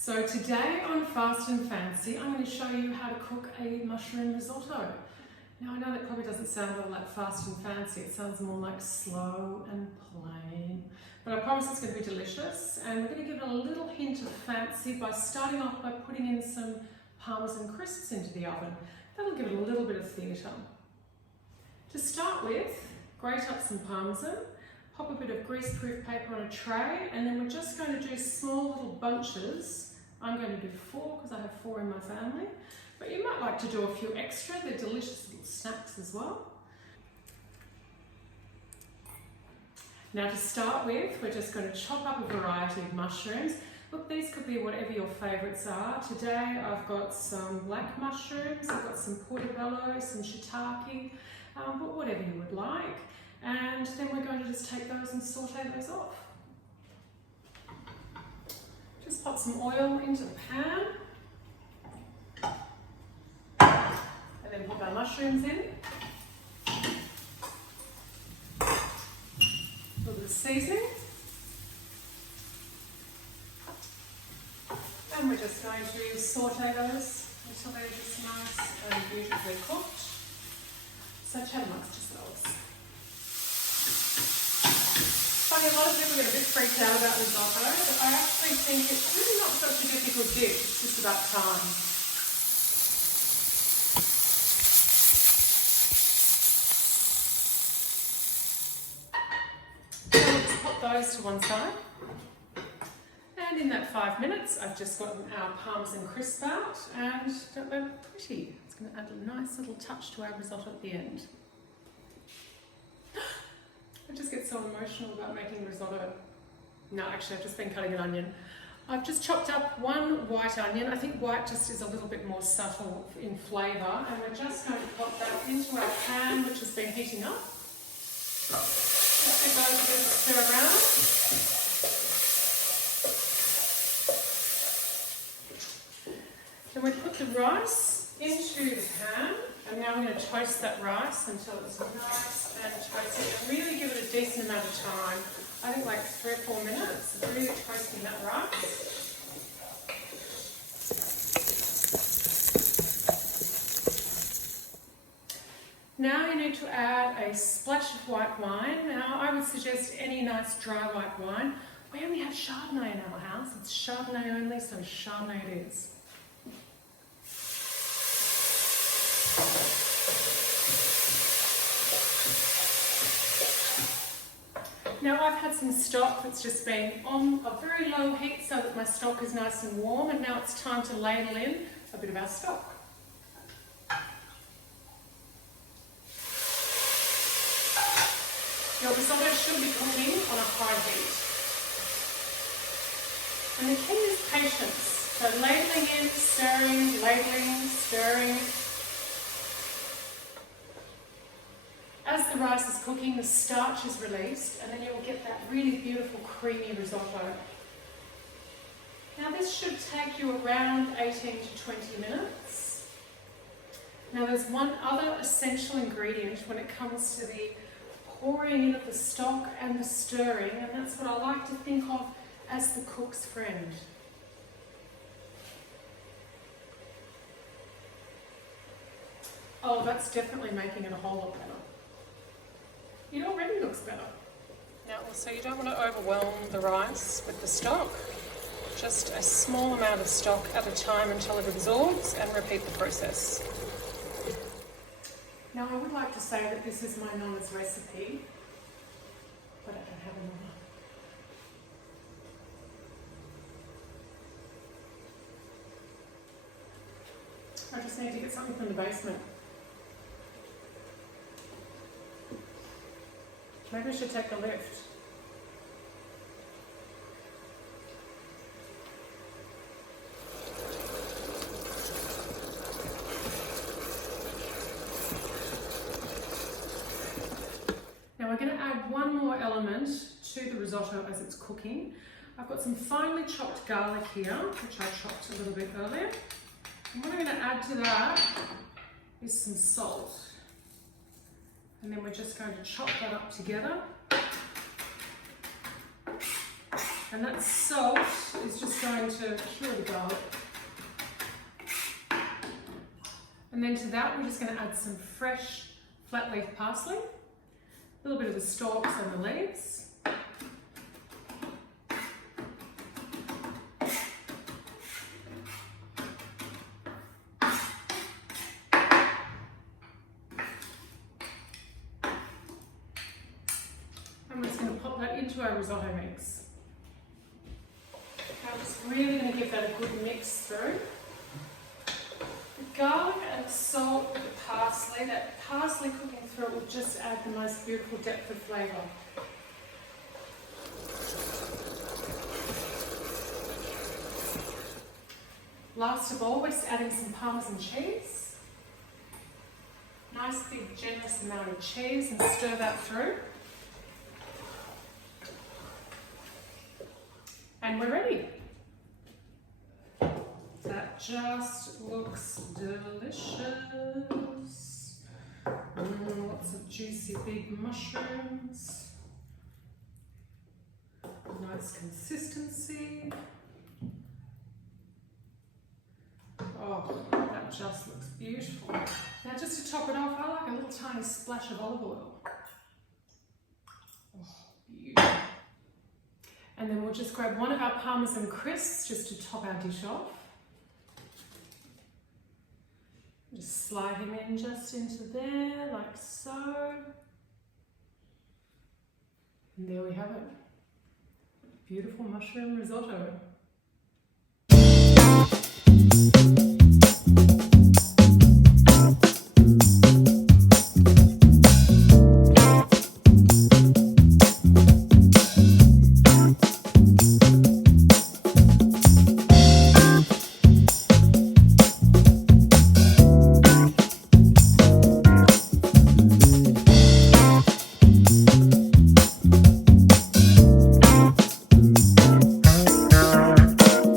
So today on Fast and Fancy, I'm going to show you how to cook a mushroom risotto. Now I know that probably doesn't sound all like fast and fancy, it sounds more like slow and plain. But I promise it's going to be delicious, and we're going to give it a little hint of fancy by starting off by putting in some Parmesan crisps into the oven. That'll give it a little bit of theatre. To start with, grate up some Parmesan, pop a bit of greaseproof paper on a tray, and then we're just going to do small little bunches. I'm going to do 4 because I have 4 in my family, but you might like to do a few extra. They're delicious little snacks as well. Now to start with, we're just going to chop up a variety of mushrooms. Look, these could be whatever your favourites are. Today I've got some black mushrooms, I've got some portobello, some shiitake, but whatever you would like. And then we're going to just take those and saute those off. Just pop some oil into the pan. And then pop our mushrooms in. A little bit of seasoning. And we're just going to saute those until they're just nice and beautifully cooked. So chat amongst yourselves. Funny, a lot of people get a bit freaked out about risotto, but I actually think it's really not such a difficult dish, it's just about time. So we'll just pop those to one side. And in that 5 minutes, I've just gotten our Parmesan crisp out, and don't they look pretty? It's going to add a nice little touch to our risotto at the end. I just get so emotional about making risotto. No, actually I've just been cutting an onion. I've just chopped up 1 white onion. I think white just is a little bit more subtle in flavour, and we're just going to pop that into our pan, which has been heating up. Just give those a bit of a stir around. Then we put the rice into the pan, and now we're going to toast that rice until it's nice and toasty. And really give it a decent amount of time. I think like 3 or 4 minutes of really toasting that rice. Now you need to add a splash of white wine. Now I would suggest any nice dry white wine. We only have Chardonnay in our house. It's Chardonnay only, so Chardonnay it is. Now I've had some stock that's just been on a very low heat so that my stock is nice and warm, and now it's time to ladle in a bit of our stock. Your risotto should be cooking on a high heat. And the key is patience. So ladling in, stirring, ladling, stirring. As the rice is cooking, the starch is released, and then you will get that really beautiful creamy risotto. Now this should take you around 18 to 20 minutes. Now there's one other essential ingredient when it comes to the pouring in of the stock and the stirring, and that's what I like to think of as the cook's friend. Oh, that's definitely making it a whole lot better. It already looks better. Now also you don't want to overwhelm the rice with the stock. Just a small amount of stock at a time until it absorbs, and repeat the process. Now I would like to say that this is my nonna's recipe, but I don't have a nonna. I just need to get something from the basement. Maybe I should take the lift. Now we're going to add one more element to the risotto as it's cooking. I've got some finely chopped garlic here, which I chopped a little bit earlier. And what I'm going to add to that is some salt. And then we're just going to chop that up together. And that salt is just going to cure the garlic. And then to that, we're just going to add some fresh flat leaf parsley, a little bit of the stalks and the leaves. And we're just going to pop that into our risotto mix. Now I'm just really going to give that a good mix through. The garlic and the salt, the parsley, that parsley cooking through it will just add the most beautiful depth of flavour. Last of all, we're just adding some Parmesan cheese. Nice big generous amount of cheese, and stir that through. And we're ready. That just looks delicious. Lots of juicy big mushrooms. Nice consistency. Oh, that just looks beautiful. Now just to top it off, I like a little tiny splash of olive oil. Oh, beautiful. And then we'll just grab one of our Parmesan crisps just to top our dish off. Just slide him in just into there, like so. And there we have it. Beautiful mushroom risotto.